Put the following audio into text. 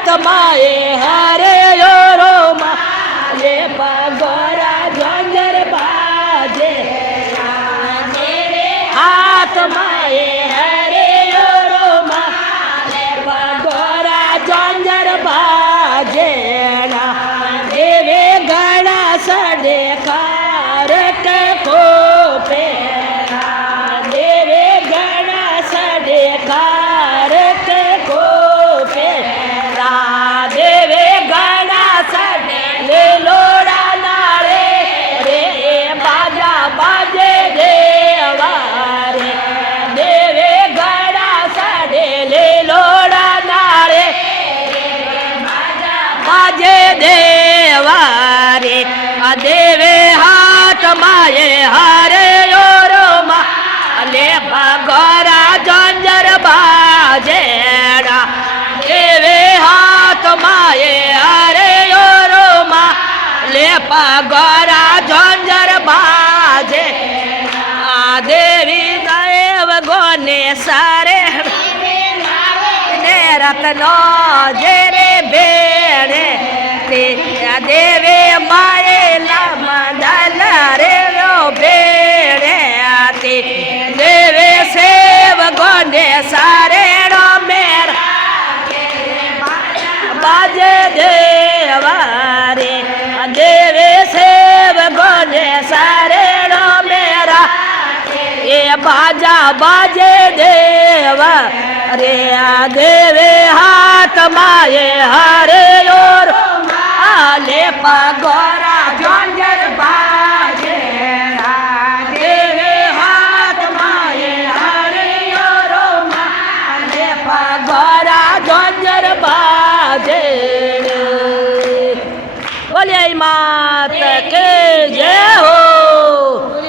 हाथ माए हरे रो माले पगोरा झंझर बाजे हाथ माए हरे रो माले पगोरा झंझर बाजे देवे गणा सडे कारक को पेरा देवे गणा सडे कारक को पेरा देवे गणा सडे ले लोड़ा नारे रे बाजा बाजे देवा रे देवे गणा सडे ले लोड़ा नारे बाजे देवा रे देवे हाथ माए हरे रो माले पगोरा झंझर बाजे देवे हाथ माए हरे रो माले पगोरा झंझर बाजे देवी देव गोने सारे रत्नो जेरे बेड़े देवे माए लमदल रे रो बेड़े आती देवे सेव गोंडे सारे रो मेरा बाजे देवा रे देवे सेव गोंडे सारे रो मेरा ये बाजा बाजे देवा रे देवे हाथ माए हरे और आले पगोरा झंझर बाजे देवे हाथ माए हरे और आले पगोरा झंझर बाजे बोलिए मात के